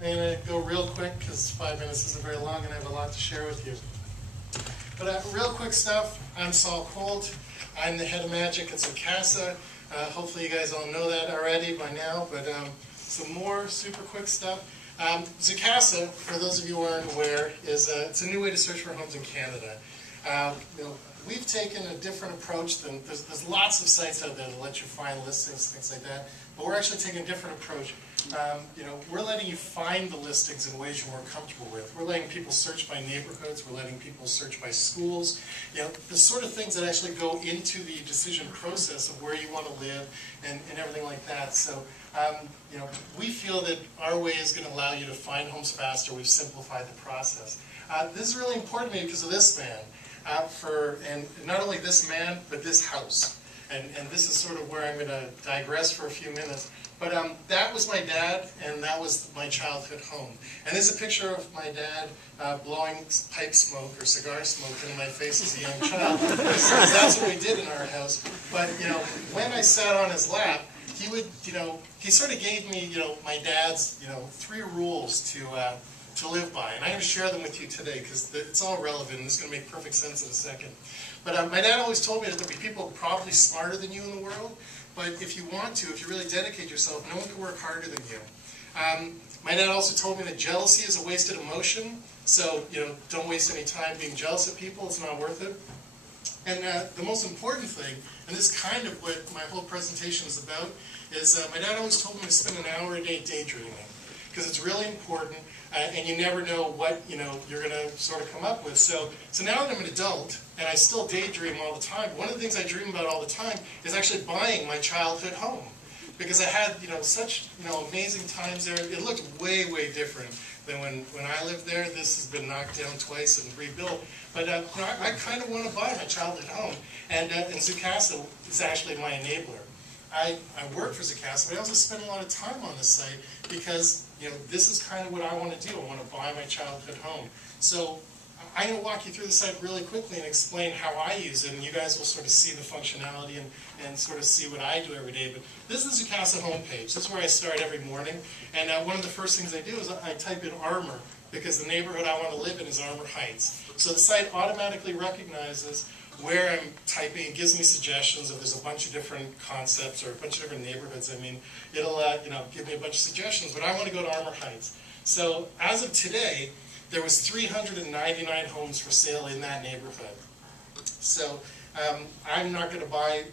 I'm going to go real quick because 5 minutes isn't very long and I have a lot to share with you. But real quick stuff, I'm Saul Colt. I'm the head of magic at Zoocasa. Hopefully you guys all know that already by now, but some more super quick stuff. Zoocasa, for those of you who aren't aware, is it's a new way to search for homes in Canada. We've taken a different approach than, there's lots of sites out there that let you find listings, things like that, but we're actually taking a different approach. We're letting you find the listings in ways you're more comfortable with. We're letting people search by neighborhoods, we're letting people search by schools, the sort of things that actually go into the decision process of where you want to live and everything like that. So, we feel that our way is going to allow you to find homes faster. We've simplified the process. This is really important to me because of this man. And not only this man, but this house. And this is sort of where I'm going to digress for a few minutes. But that was my dad, and that was my childhood home. And there's a picture of my dad blowing pipe smoke or cigar smoke into my face as a young child. That's what we did in our house. But when I sat on his lap, he would, he sort of gave me, my dad's, 3 rules to live by. And I'm going to share them with you today because it's all relevant and it's going to make perfect sense in a second. But my dad always told me that there'll be people probably smarter than you in the world, but if you want to, if you really dedicate yourself, no one can work harder than you. My dad also told me that jealousy is a wasted emotion, so don't waste any time being jealous of people, it's not worth it. And the most important thing, and this is kind of what my whole presentation is about, is my dad always told me to spend an hour a day daydreaming, because it's really important, and you never know what you're going to sort of come up with. So now that I'm an adult, and I still daydream all the time, one of the things I dream about all the time is actually buying my childhood home. Because I had such amazing times there. It looked way, way different than when I lived there. This has been knocked down twice and rebuilt. But I kind of want to buy my childhood home. And Zoocasa is actually my enabler. I work for Zoocasa, but I also spend a lot of time on this site because this is kind of what I want to do. I want to buy my childhood home. So I'm going to walk you through the site really quickly and explain how I use it, and you guys will sort of see the functionality and sort of see what I do every day. But this is the Zoocasa homepage. This is where I start every morning. And one of the first things I do is I type in Armour, because the neighborhood I want to live in is Armour Heights. So the site automatically recognizes where I'm typing. It gives me suggestions if there's a bunch of different concepts or a bunch of different neighborhoods. I mean, it'll give me a bunch of suggestions, but I want to go to Armour Heights. So as of today, there was 399 homes for sale in that neighborhood. So I'm not going to buy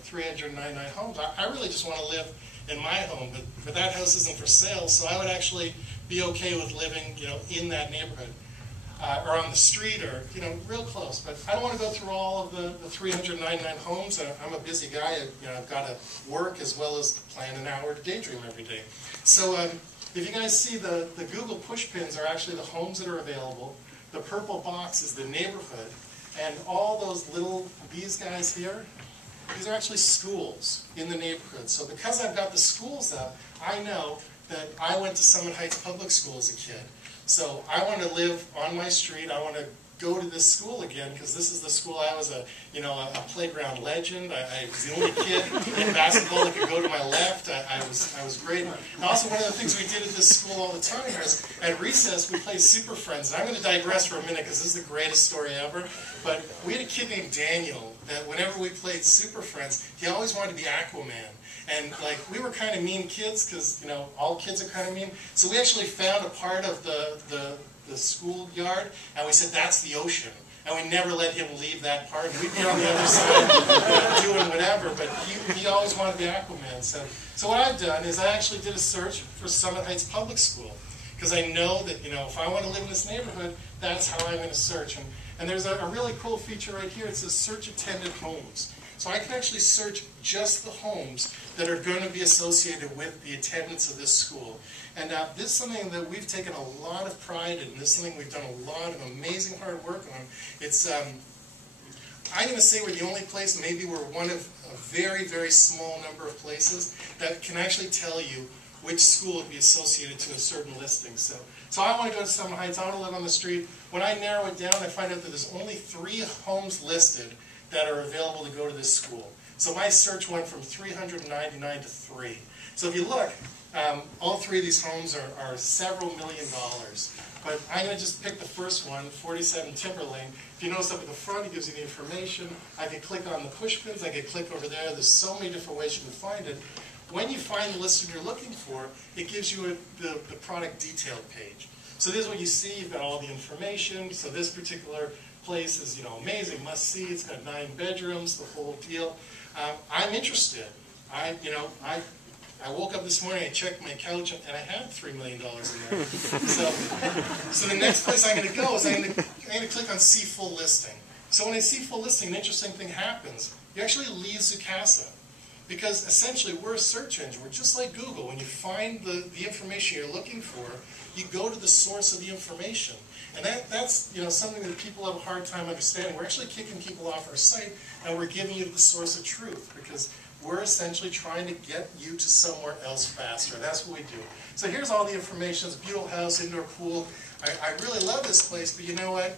399 homes. I really just want to live in my home, but that house isn't for sale, so I would actually be okay with living in that neighborhood. Or on the street, or real close. But I don't want to go through all of the 399 homes. I'm a busy guy. I've got to work as well as plan an hour to daydream every day. So if you guys see the Google push pins are actually the homes that are available. The purple box is the neighborhood, and all those little these guys here, these are actually schools in the neighborhood. So because I've got the schools up, I know that I went to Summit Heights Public School as a kid. So I want to live on my street. I want to go to this school again because this is the school I was a playground legend. I was the only kid in basketball that could go to my left. I was great. And also one of the things we did at this school all the time was at recess we played Super Friends. And I'm going to digress for a minute because this is the greatest story ever. But we had a kid named Daniel that whenever we played Super Friends, he always wanted to be Aquaman. And we were kind of mean kids because all kids are kind of mean. So we actually found a part of the schoolyard, and we said that's the ocean. And we never let him leave that part. And we'd be on the other side doing whatever, but he always wanted to be Aquaman. So what I've done is I actually did a search for Summit Heights Public School because I know that if I want to live in this neighborhood, that's how I'm going to search. And there's a really cool feature right here. It says search attended homes. So I can actually search just the homes that are going to be associated with the attendance of this school. And this is something that we've taken a lot of pride in. This is something we've done a lot of amazing hard work on. It's, I'm going to say we're the only place, maybe we're one of a very, very small number of places that can actually tell you which school would be associated to a certain listing. So I want to go to Summit Heights, I want to live on the street. When I narrow it down, I find out that there's only 3 homes listed that are available to go to this school. So my search went from 399 to 3. So if you look, all three of these homes are several $1 million. But I'm going to just pick the first one, 47 Timberlane. If you notice up at the front, it gives you the information. I could click on the push pins. I could click over there. There's so many different ways you can find it. When you find the listing you're looking for, it gives you the product detailed page. So this is what you see. You've got all the information. So this particular place is, amazing, must see. It's got 9 bedrooms, the whole deal. I'm interested. I woke up this morning, I checked my couch, and I had $3 million in there. So the next place I'm going to go is I'm going to click on See Full Listing. So when I see full listing, an interesting thing happens. You actually leave Zoocasa. Because essentially, we're a search engine. We're just like Google. When you find the information you're looking for, you go to the source of the information. And that's something that people have a hard time understanding. We're actually kicking people off our site, and we're giving you the source of truth. Because we're essentially trying to get you to somewhere else faster. That's what we do. So here's all the information. It's a beautiful house, indoor pool. I really love this place, but you know what?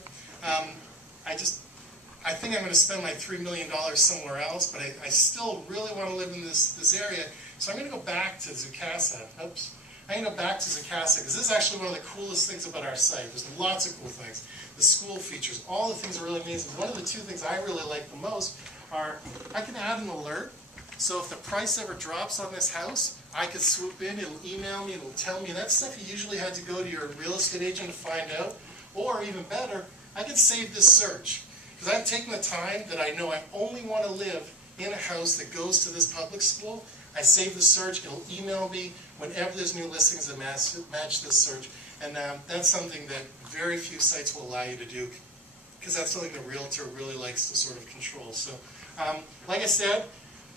I think I'm going to spend my $3 million somewhere else, but I still really want to live in this area. So I'm going to go back to Zoocasa. Oops. I'm going to go back to Zoocasa because this is actually one of the coolest things about our site. There's lots of cool things. The school features, all the things are really amazing. One of the 2 things I really like the most are I can add an alert. So if the price ever drops on this house, I could swoop in, it'll email me, it'll tell me. That stuff you usually had to go to your real estate agent to find out. Or even better, I could save this search. Because I've taken the time that I know I only want to live in a house that goes to this public school. I save the search, it'll email me whenever there's new listings that match this search. And that's something that very few sites will allow you to do. Because that's something the realtor really likes to sort of control. So, like I said,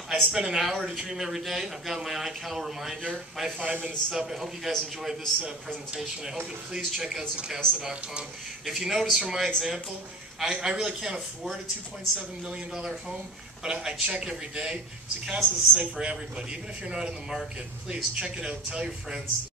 I spend an hour to dream every day. I've got my iCal reminder, my 5-minute stuff. I hope you guys enjoyed this presentation. I hope you'll please check out Zoocasa.com. If you notice from my example, I really can't afford a $2.7 million home, but I check every day. Zoocasa is a site for everybody. Even if you're not in the market, please check it out. Tell your friends.